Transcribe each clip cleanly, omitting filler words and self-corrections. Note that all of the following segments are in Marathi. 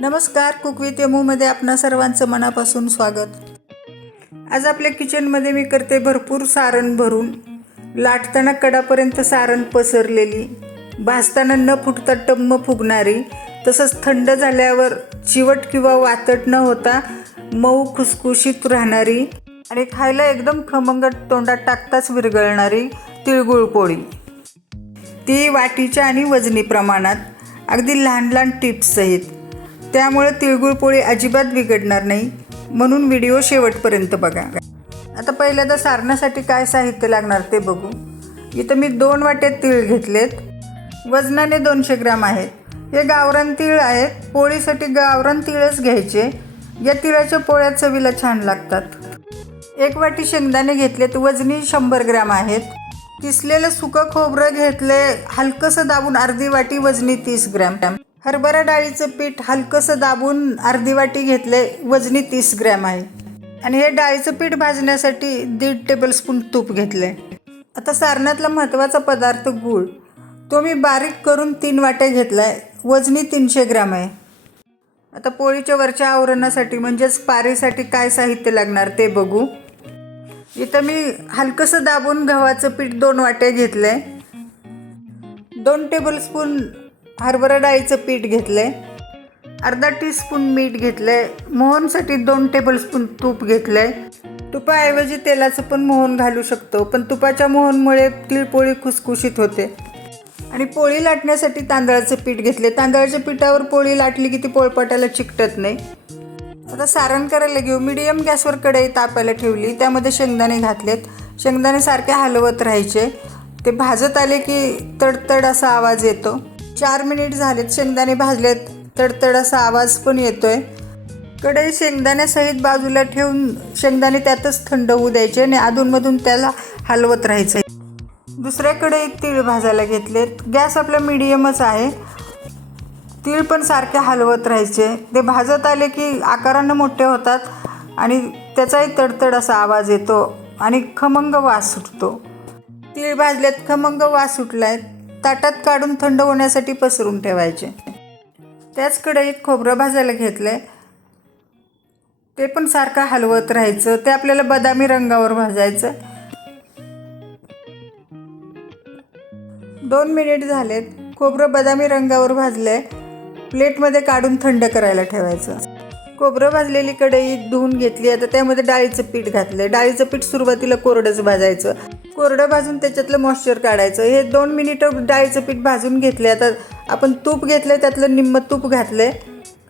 नमस्कार, कुक विथ यमूमध्ये आपणा सर्वांचं मनापासून स्वागत। आज आपल्या किचनमध्ये मी करते भरपूर सारण भरून, लाटताना कडापर्यंत सारण पसरलेली, भाजताना न फुटता टम्म फुगणारी, तसंच थंड झाल्यावर चिवट किंवा वातट न होता मऊ खुसखुशीत राहणारी आणि खायला एकदम खमंग तोंडात टाकताच विरघळणारी तिळगुळ पोळी। ती वाटीच्या आणि वजनी प्रमाणात, अगदी लहान लहान टिप्स सहित। त्यामुळे तिळगुळ पोळी अजिबात बिघडणार नाही, म्हणून व्हिडिओ शेवटपर्यंत बघा। आता पहिल्यांदा सारणासाठी काय साहित्य लागणार ते बघू। इथं मी 2 वाटे तीळ घेतलेत, वजनाने 200 ग्रॅम आहेत। हे गावरान तीळ आहेत, पोळीसाठी गावरान तीळच घ्यायचे। या तिळाच्या पोळ्या चवीला छान लागतात। 1 वाटी शेंगदाणे घेतलेत, वजनी 100 ग्रॅम आहेत। किसलेलं सुकं खोबरं घेतले, हलकंसं दाबून अर्धी वाटी, वजनी 30 ग्रॅम। हरभरा डाळीचं पीठ हलकंसं दाबून अर्धी वाटी घेतले, वजनी 30 ग्रॅम आहे। आणि हे डाळीचं पीठ भाजण्यासाठी 1.5 टेबलस्पून तूप घेतले। आता सारणातला महत्त्वाचा पदार्थ गूळ, तो मी बारीक करून 3 वाट्या घेतलाय, वजनी 300 ग्रॅम आहे। आता पोळीच्या वरच्या आवरणासाठी म्हणजेच पारीसाठी काय साहित्य लागणार ते बघू। इथं मी हलकंसं दाबून गव्हाचं पीठ 2 वाट्या घेतलंय, 2 टेबलस्पून हरभरा डाळीचं पीठ घेतलंय, अर्धा टीस्पून मीठ घेतलंय, मोहनसाठी 2 टेबलस्पून तूप घेतलंय। तुपाऐवजी तेलाचं पण मोहन घालू शकतो, पण तुपाच्या मोहनमुळे तिळपोळी खुसखुशीत होते। आणि पोळी लाटण्यासाठी तांदळाचं पीठ घेतले, तांदळाच्या पिठावर पोळी लाटली की ती पोळपाटाला चिकटत नाही। आता सारण करायला घेऊ। मीडियम गॅसवर कढई तापायला ठेवली, त्यामध्ये शेंगदाणे घातलेत। शेंगदाणे सारखे हलवत राहायचे, ते भाजत आले की तडतड असा आवाज येतो। 4 मिनिट झालेत, शेंगदाणे भाजलेत, तडतड असा आवाज पण येतोय। कढई शेंगदाण्यासहित बाजूला ठेवून शेंगदाणे त्यातच थंड होऊ द्यायचे आणि अधूनमधून त्याला हलवत राहायचं। दुसऱ्या कढईत तीळ भाजायला घेतलेत, गॅस आपला मीडियमच आहे। तीळ पण सारखे हलवत राहायचे, ते भाजत आले की आकारानं मोठे होतात आणि त्याचाही तडतड असा आवाज येतो आणि खमंग वास सुटतो। तीळ भाजलेत, खमंग वास सुटलाय, ताटात काढून थंड होण्यासाठी पसरून ठेवायचे। त्याच कढईत खोबरं भाजायला घेतलंय, ते पण सारखं हलवत राहायचं, ते आपल्याला बदामी रंगावर भाजायचं। 2 मिनिट झालेत, खोबरं बदामी रंगावर भाजलंय, प्लेटमध्ये काढून थंड करायला ठेवायचं। खोबरं भाजलेली कढई धुवून घेतली, आता त्यामध्ये डाळीचं पीठ घातलं। डाळीचं पीठ सुरुवातीला कोरडंच भाजायचं, कोरडं भाजून त्याच्यातलं मॉइश्चर काढायचं। हे 2 मिनिटं डाळीचं पीठ भाजून घेतले। आता आपण तूप घेतलं, त्यातलं निम्मं तूप घातलं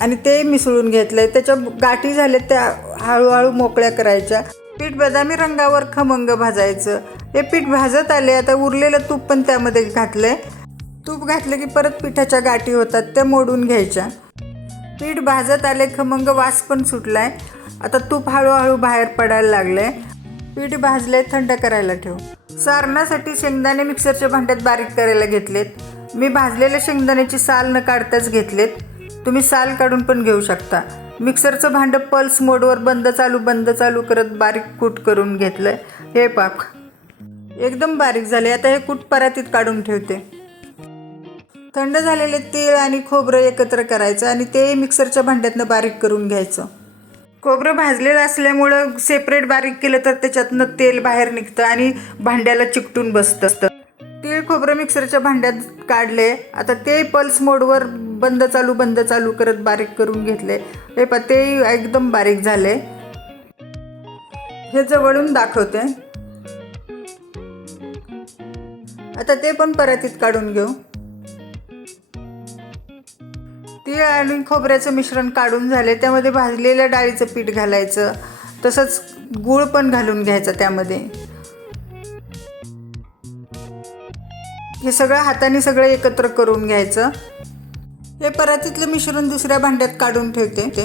आणि ते मिसळून घेतलं। त्याच्या गाठी झाल्या, त्या हळूहळू मोकळ्या करायच्या। पीठ बदामी रंगावर खमंग भाजायचं। हे पीठ भाजत आले, आता उरलेलं तूप पण त्यामध्ये घातलं। तूप घातलं की परत पिठाच्या गाठी होतात, त्या मोडून घ्यायच्या। पीठ भाजत आले, खमंग वास पण सुटलाय, आता तूप हळूहळू बाहेर पडायला लागलंय। पीठ भाजलंय, थंड करायला ठेव। सारणासाठी शेंगदाणे मिक्सरच्या भांड्यात बारीक करायला घेतलेत। मी भाजलेल्या शेंगदाण्याची साल न काढताच घेतलेत, तुम्ही साल काढून पण घेऊ शकता। मिक्सरचं भांडं पल्स मोडवर बंद चालू करत बारीक कूट करून घेतलंय। हे पाक एकदम बारीक झाले। आता हे कूट परातीत काढून ठेवते। थंड झालेले तीळ आणि खोबरं एकत्र करायचं आणि ते मिक्सरच्या भांड्यातनं बारीक करून घ्यायचं। खोबरं भाजलेलं असल्यामुळं सेपरेट बारीक केलं तर त्याच्यातनं तेल बाहेर निघतं आणि भांड्याला चिकटून बसतं। तीळ खोबरं मिक्सरच्या भांड्यात काढले, आता ते पल्स मोडवर बंद चालू करत बारीक करून घेतले। हे पा, ते एकदम बारीक झाले। हे जवळून दाखवते। आता ते पण परातीत काढून घेऊ। तीळ आणि खोबऱ्याचं मिश्रण काढून झाले, त्यामध्ये भाजलेल्या डाळीचं पीठ घालायचं, तसंच गूळ पण घालून घ्यायचं त्यामध्ये। हे सगळं हाताने सगळं एकत्र करून घ्यायचं। हे परातीतलं मिश्रण दुसऱ्या भांड्यात काढून ठेवते।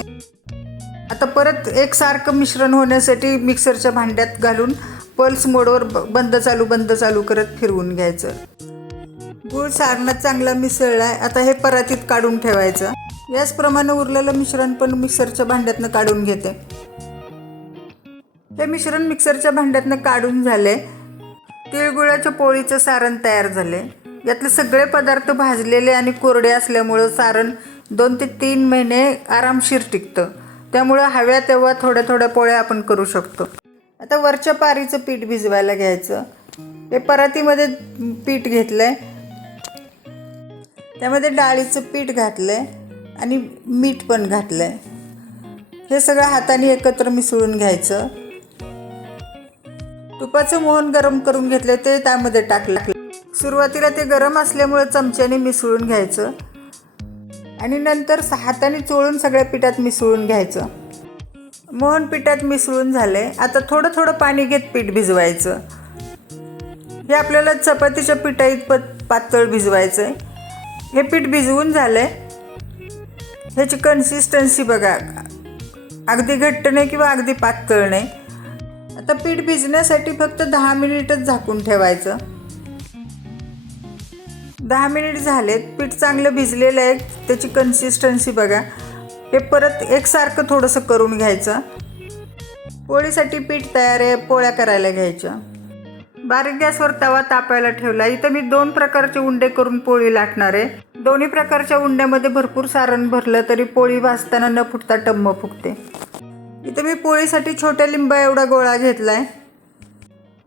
आता परत एकसारखं मिश्रण होण्यासाठी मिक्सरच्या भांड्यात घालून पल्स मोडवर बंद चालू करत फिरवून घ्यायचं। गूळ सारणात चांगला मिसळलाय, आता हे परातीत काढून ठेवायचं। याचप्रमाणे उरलेलं मिश्रण पण मिक्सरच्या भांड्यातनं काढून घेते। हे मिश्रण मिक्सरच्या भांड्यातनं काढून झाले। तिळगुळाच्या पोळीचं सारण तयार झाले। यातले सगळे पदार्थ भाजलेले आणि कोरडे असल्यामुळं सारण 2 ते 3 महिने आरामशीर टिकतं. त्यामुळं हव्या तेव्हा थोड्या थोड्या पोळ्या आपण करू शकतो. आता वरच्या पारीचं पीठ भिजवायला घ्यायचं. हे परातीमध्ये पीठ घेतलं आहे, त्यामध्ये डाळीचं पीठ घातलं आहे आणि मीठ पण घातलं आहे. हे सगळं हाताने एकत्र मिसळून घ्यायचं. तुपाचं मोहन गरम करून घेतलं ते त्यामध्ये टाकलं. सुरुवातीला ते गरम असल्यामुळे चमच्याने मिसळून घ्यायचं आणि नंतर हाताने चोळून सगळ्या पिठात मिसळून घ्यायचं. मोहन पिठात मिसळून झाले. आता थोडं थोडं पाणी घेत पीठ भिजवायचं. हे आपल्याला चपातीच्या पिठा इतपत पातळ भिजवायचं आहे. हे पीठ भिजवून झालं आहे. ह्याची कन्सिस्टन्सी बघा, अगदी घट्ट नाही किंवा अगदी पातळ नाही. आता पीठ भिजण्यासाठी फक्त 10 मिनिटच झाकून ठेवायचं. 10 मिनिट झालेत. पीठ चांगलं भिजलेलं आहे. त्याची कन्सिस्टन्सी बघा. हे परत एकसारखं थोडंसं करून घ्यायचं. पोळीसाठी पीठ तयार आहे. पोळ्या करायला घ्यायच्या. बारीक गॅसवर तवा तापायला ठेवला. इथं मी 2 प्रकारचे उंडे करून पोळी लाटणार आहे. दोन्ही प्रकारच्या उंड्यामध्ये भरपूर सारण भरलं तरी पोळी भाजताना न फुटता टम्म फुगते. इथं मी पोळीसाठी छोट्या लिंबा एवढा गोळा घेतला आहे.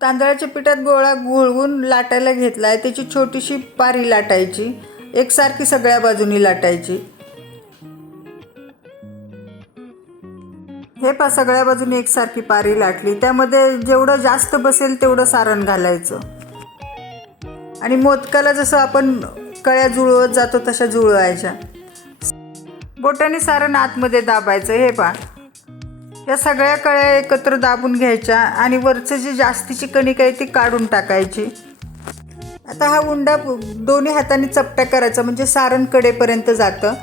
तांदळाच्या पिठात गोळा घोळवून लाटायला घेतला आहे. त्याची छोटीशी पारी लाटायची. एकसारखी सगळ्या बाजूनी लाटायची. हे सगळ्या बाजूनी एकसारखी पारी लाटली. त्यामध्ये जेवढं जास्त बसेल तेवढं सारण घालायचं आणि मोदकाला जसं आपण कळ्या जुळवत जातो तशा जुळवायच्या. बोटाने सारण आतमध्ये दाबायचं. हे पहा, या सगळ्या कळ्या एकत्र दाबून घ्यायच्या आणि वरचं जी जास्तीची कणिक आहे ती काढून टाकायची. आता हा उंडा दोन्ही हाताने चपटा करायचा म्हणजे सारण कडेपर्यंत जातं.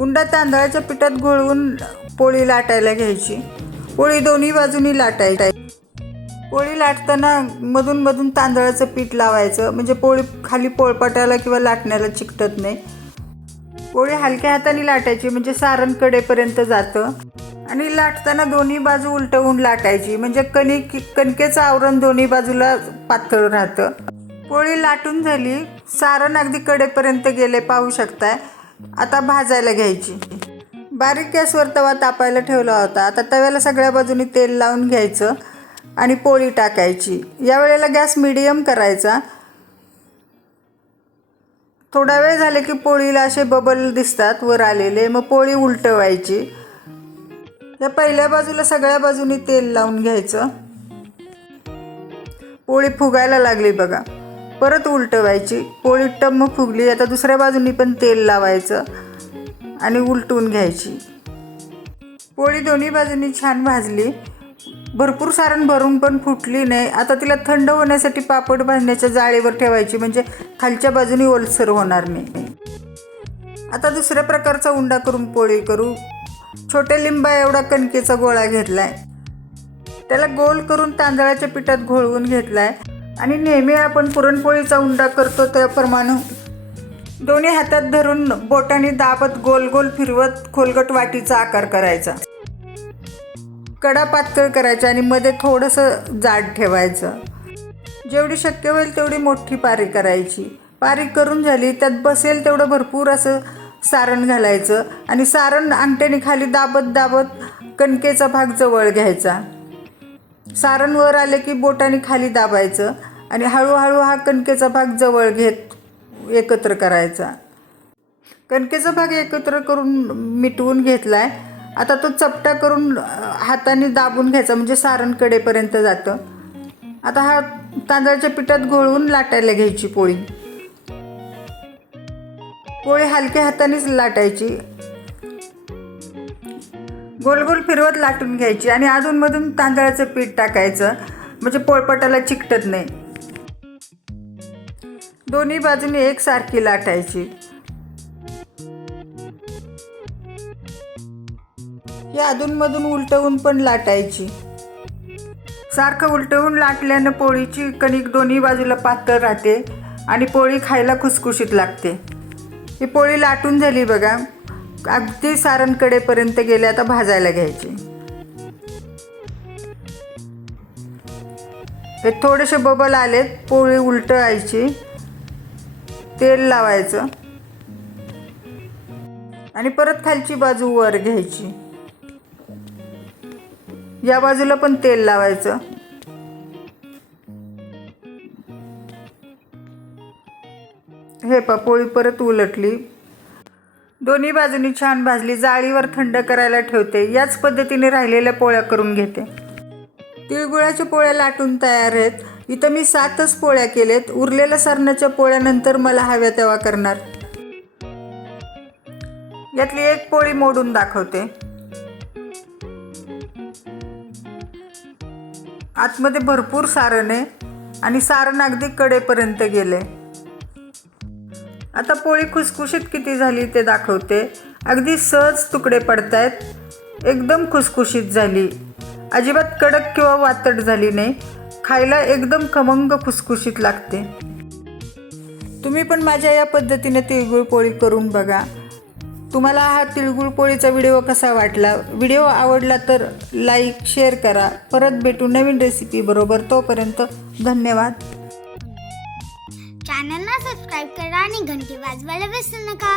उंडा तांदळाच्या पिठात घोळवून पोळी लाटायला घ्यायची. पोळी दोन्ही बाजूनी लाटायची. पोळी लाटताना मधून मधून तांदळाचं पीठ लावायचं म्हणजे पोळी खाली पोळपाटाला किंवा लाटण्याला चिकटत नाही. पोळी हलक्या हाताने लाटायची म्हणजे सारण कडेपर्यंत जातं आणि लाटताना दोन्ही बाजू उलटवून लाटायची म्हणजे कणकेचं आवरण दोन्ही बाजूला पातळ राहतं. पोळी लाटून झाली. सारण अगदी कडेपर्यंत गेले पाहू शकताय. आता भाजायला घ्यायची. बारीक गॅसवर तवा तापायला ठेवला होता. आता तव्याला सगळ्या बाजूनी तेल लावून घ्यायचं आणि पोळी टाकायची. यावेळेला गॅस मीडियम करायचा. थोडा वेळ झाले की पोळीला असे बबल दिसतात वर आलेले. मग पोळी उलटवायची. या पहिल्या बाजूला सगळ्या बाजूनी तेल लावून घ्यायचं. पोळी फुगायला लागली बघा. परत उलटवायची. पोळी टम्म फुगली. आता दुसऱ्या बाजूनी पण तेल लावायचं आणि उलटून घ्यायची. पोळी दोन्ही बाजूनी छान भाजली. भरपूर सारण भरून पण फुटली नाही. आता तिला थंड होण्यासाठी पापड भाजण्याच्या जाळीवर ठेवायची म्हणजे खालच्या बाजूनी ओलसर होणार नाही. आता दुसऱ्या प्रकारचा उंडा करून पोळी करू. छोट्या लिंबा एवढा कणकेचा गोळा घेतला आहे. त्याला गोल करून तांदळाच्या पिठात घोळवून घेतला आहे आणि नेहमी आपण पुरणपोळीचा उंडा करतो त्याप्रमाणे दोन्ही हातात धरून बोटाने दाबत गोल गोल फिरवत खोलगट वाटीचा आकार करायचा. कडा पातळ करायचा आणि मध्ये थोडंसं जाड ठेवायचं. जेवढी शक्य होईल तेवढी मोठी पारी करायची. पारी करून झाली. त्यात बसेल तेवढं भरपूर असं सारण घालायचं आणि सारण अंगठ्याने खाली दाबत दाबत कणकेचा भाग जवळ घ्यायचा. सारण वर आले की बोटाने खाली दाबायचं आणि हळूहळू हा कणकेचा भाग जवळ घेत एकत्र करायचा. कणकेचा भाग एकत्र करून मिटवून घेतला आहे. आता तो चपटा करून हाताने दाबून घ्यायचा म्हणजे सारण कडेपर्यंत जातं. आता हा तांदळाच्या पिठात घोळवून लाटायला घ्यायची पोळी. पोळी हलक्या हातानेच लाटायची. गोल गोल फिरवत लाटून घ्यायची आणि अधूनमधून तांदळाचं पीठ टाकायचं म्हणजे पोळपाटाला चिकटत नाही. दोन्ही बाजूने एकसारखी लाटायची. या अधूनमधून उलटवून पण लाटायची. सारखं उलटवून लाटल्यानं पोळीची कणिक दोन्ही बाजूला पातळ राहते आणि पोळी खायला खुसखुशीत लागते. ही पोळी लाटून झाली बघा. अगदी सारण कडेपर्यंत गेले. आता भाजायला घ्यायची. हे थोडेसे बबल आलेत. पोळी उलटवायची. तेल लावायचं. आणि परत खालची बाजू वर घ्यायची. या बाजूला पण तेल लावायचं. हे पहा पोळी परत उलटली. दोन्ही बाजूनी छान भाजली. जाळीवर थंड करायला ठेवते. याच पद्धतीने राहिलेल्या पोळ्या करून घेते. तिळगुळाच्या पोळ्या लाटून तयार आहेत. इथं मी 7च पोळ्या केलेत. उरलेल्या सारणाच्या पोळ्यानंतर मला हव्या तेव्हा करणार. यातली एक पोळी मोडून दाखवते. आतमध्ये भरपूर सारण आहे आणि सारण अगदी कडेपर्यंत गेले. आता पोळी खुसखुशीत किती झाली ते दाखवते. अगदी सहज तुकडे पडतायत. एकदम खुसखुशीत झाली. अजिबात कडक किंवा वातट झाली नाही. खायला एकदम खमंग खुसखुशीत लागते. तुम्ही पण माझ्या या पद्धतीने तिळगुळ पोळी करून बघा. तुम्हाला हा तिळगुळ पोळीचा व्हिडिओ कसा वाटला? व्हिडिओ आवडला तर लाईक शेअर करा. परत भेटू नवीन रेसिपी बरोबर. तोपर्यंत धन्यवाद. चॅनलला सबस्क्राईब करा आणि घंटी वाजवायला विसरू नका.